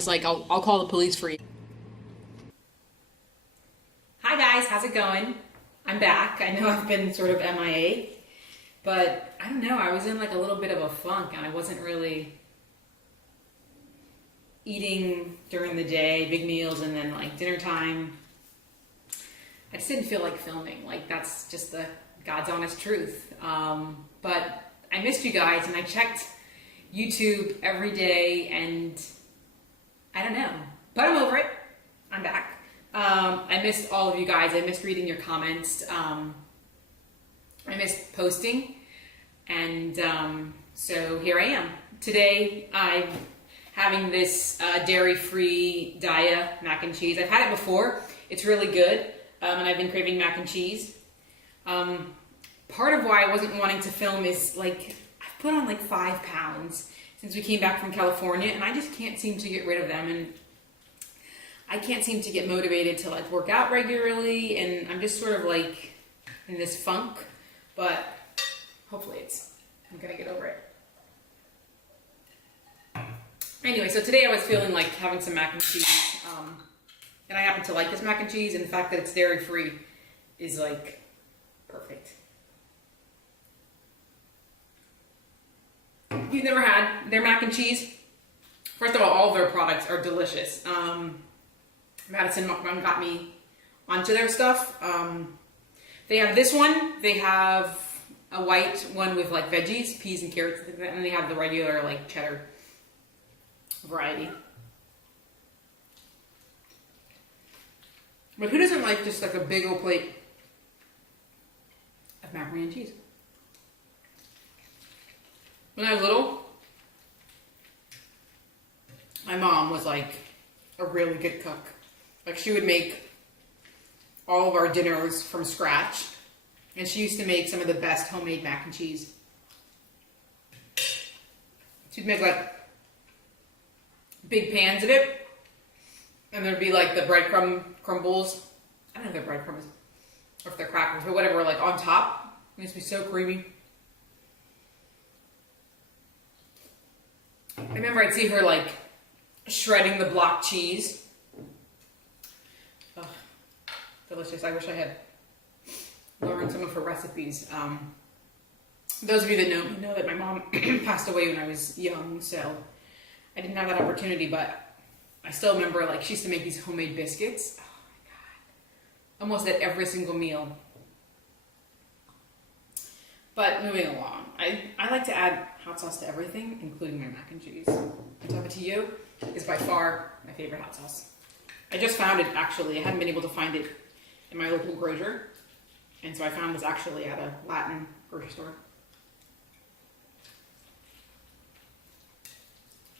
was like, I'll call the police for you. Hi guys, how's it going? I'm back. I know I've been sort of MIA, but I don't know, I was in like a little bit of a funk and I wasn't really eating during the day, big meals, and then like dinner time. I just didn't feel like filming. Like that's just the God's honest truth. But I missed you guys and I checked YouTube every day and I don't know, but I'm over it. I'm back. I missed all of you guys. I missed reading your comments. I missed posting. And so here I am. Today I'm having this dairy-free Daya mac and cheese. I've had it before. It's really good. And I've been craving mac and cheese. Part of why I wasn't wanting to film is like, I've put on like 5 pounds since we came back from California and I just can't seem to get rid of them. And I can't seem to get motivated to like work out regularly, and I'm just sort of like in this funk, but hopefully I'm gonna get over it. Anyway, so today I was feeling like having some mac and cheese, and I happen to like this mac and cheese, and the fact that it's dairy free is like perfect. If you've never had their mac and cheese, first of all of their products are delicious. Madison Mukbang got me onto their stuff. They have this one. They have a white one with like veggies, peas and carrots, and then they have the regular like cheddar variety. But who doesn't like just like a big old plate of macaroni and cheese? When I was little, my mom was like a really good cook. Like she would make all of our dinners from scratch. And she used to make some of the best homemade mac and cheese. She'd make like big pans of it. And there'd be like the crumbles. I don't know if they're breadcrumbs or if they're crackers, but whatever, like on top. It used to be so creamy. I remember I'd see her like shredding the block cheese. Oh, delicious. I wish I had learned some of her recipes. Those of you that know me know that my mom passed away when I was young, so I didn't have that opportunity, but I still remember like she used to make these homemade biscuits. Oh my God. Almost at every single meal. But moving along, I like to add hot sauce to everything, including my mac and cheese. Tapatio is by far my favorite hot sauce. I just found it actually. I hadn't been able to find it in my local grocer. And so I found this actually at a Latin grocery store.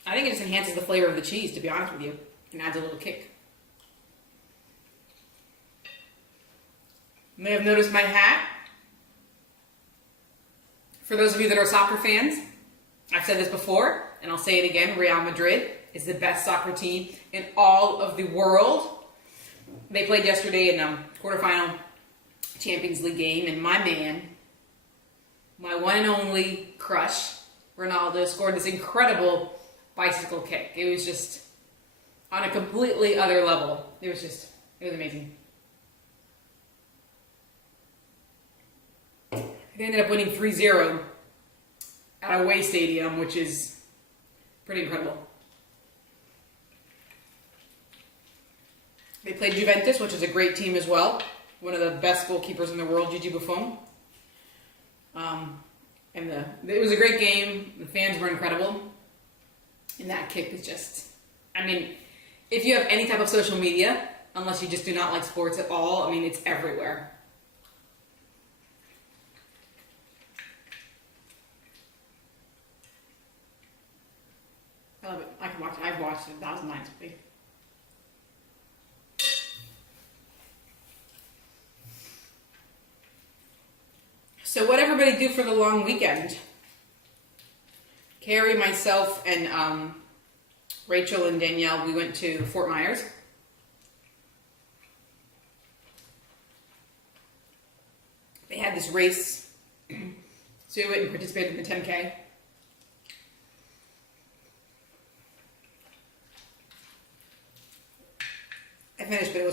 I think it just enhances the flavor of the cheese, to be honest with you, and adds a little kick. You may have noticed my hat. For those of you that are soccer fans, I've said this before, and I'll say it again, Real Madrid is the best soccer team in all of the world. They played yesterday in a quarterfinal Champions League game, and my man, my one and only crush, Ronaldo, scored this incredible bicycle kick. It was just on a completely other level. It was amazing. They ended up winning 3-0 at a away stadium, which is pretty incredible. They played Juventus, which is a great team as well. One of the best goalkeepers in the world, Gigi Buffon. It was a great game. The fans were incredible. And that kick is just, I mean, if you have any type of social media, unless you just do not like sports at all, I mean, it's everywhere. I love it. I can watch it. I've watched it 1,000 times. So what everybody do for the long weekend? Carrie, myself, and Rachel and Danielle, we went to Fort Myers. They had this race, so we went and participated in the 10K.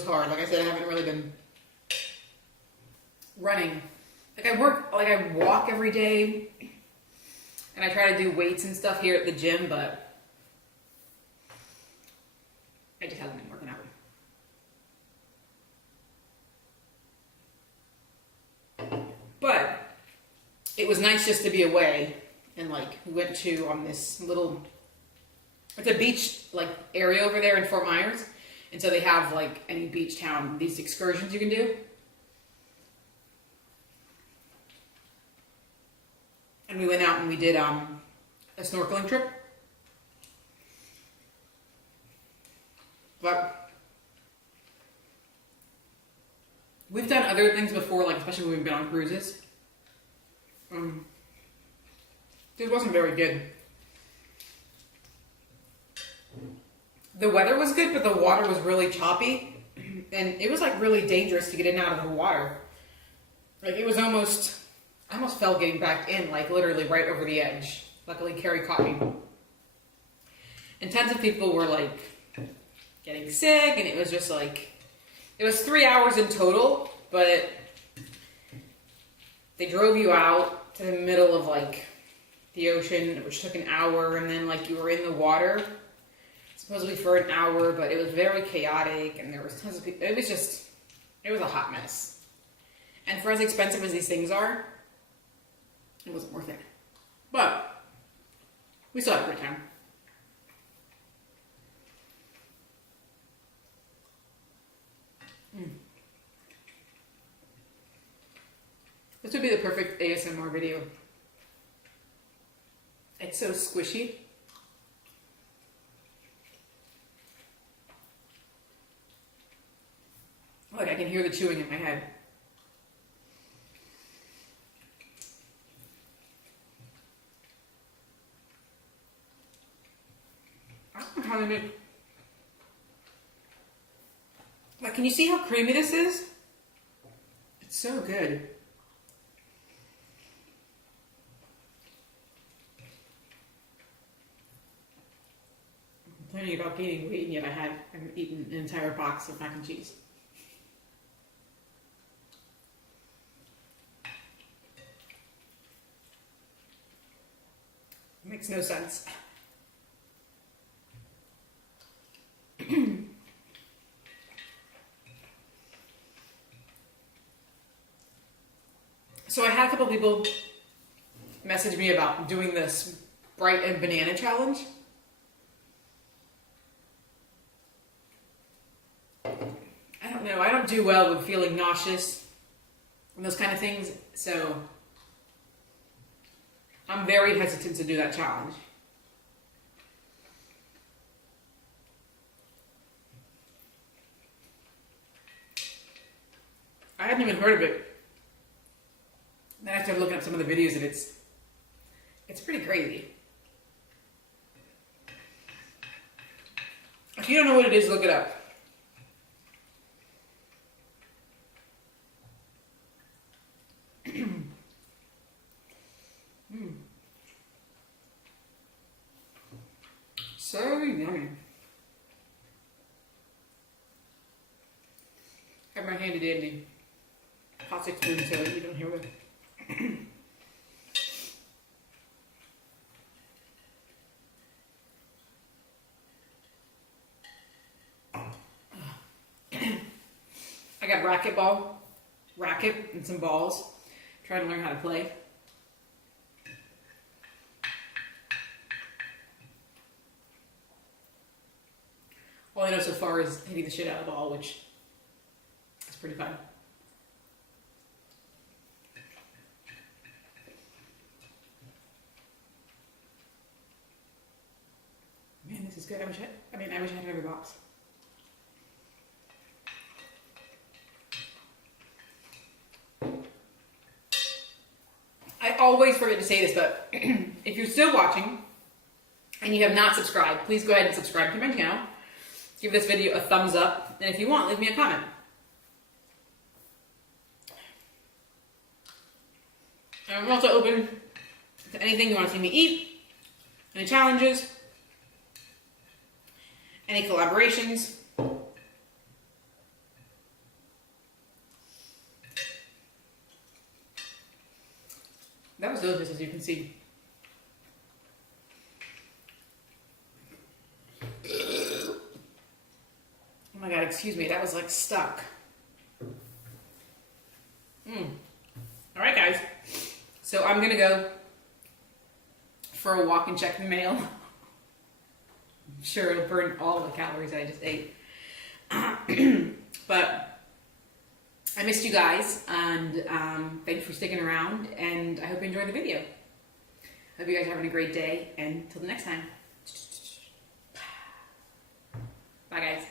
hard. Like I said, I haven't really been running. Like I walk every day, and I try to do weights and stuff here at the gym, but I just haven't been working out. But it was nice just to be away, and like we went to this little, it's a beach like area over there in Fort Myers, and so they have like any beach town these excursions you can do. And we went out and we did a snorkeling trip. But we've done other things before, like especially when we've been on cruises. This wasn't very good. The weather was good, but the water was really choppy. And it was like really dangerous to get in and out of the water. Like it was I almost fell getting back in, like literally right over the edge. Luckily, Carrie caught me. And tons of people were like getting sick, and it was just like, it was 3 hours in total, but they drove you out to the middle of like the ocean, which took an hour, and then like you were in the water, supposedly for an hour, but it was very chaotic, and there was tons of people. It was a hot mess. And for as expensive as these things are, it wasn't worth it. But we still had a great time. This would be the perfect ASMR video. It's so squishy. Like I can hear the chewing in my head. I don't know how they make. Like, can you see how creamy this is? It's so good. I'm complaining about gaining weight, and yet I've eaten an entire box of mac and cheese. It makes no sense. So I had a couple people message me about doing this Bright and Banana challenge. I don't know. I don't do well with feeling nauseous and those kind of things, so I'm very hesitant to do that challenge. I hadn't even heard of it. Then I started looking up some of the videos, and it's pretty crazy. If you don't know what it is, look it up. So yummy. I have my handy dandy plastic spoon so that you don't hear it. I got racket and some balls. Trying to learn how to play. All I know so far is hitting the shit out of the ball, which is pretty fun. Man, this is good. I wish I had every box. I always forget to say this, but if you're still watching and you have not subscribed, please go ahead and subscribe to my channel. Give this video a thumbs up, and if you want, leave me a comment. And I'm also open to anything you want to see me eat, any challenges, any collaborations. That was delicious, as you can see. Oh my God, excuse me, that was like stuck. All right, guys. So I'm gonna go for a walk and check the mail. I'm sure it'll burn all the calories I just ate. But I missed you guys, and thanks for sticking around, and I hope you enjoyed the video. Hope you guys are having a great day, and until the next time. Bye, guys.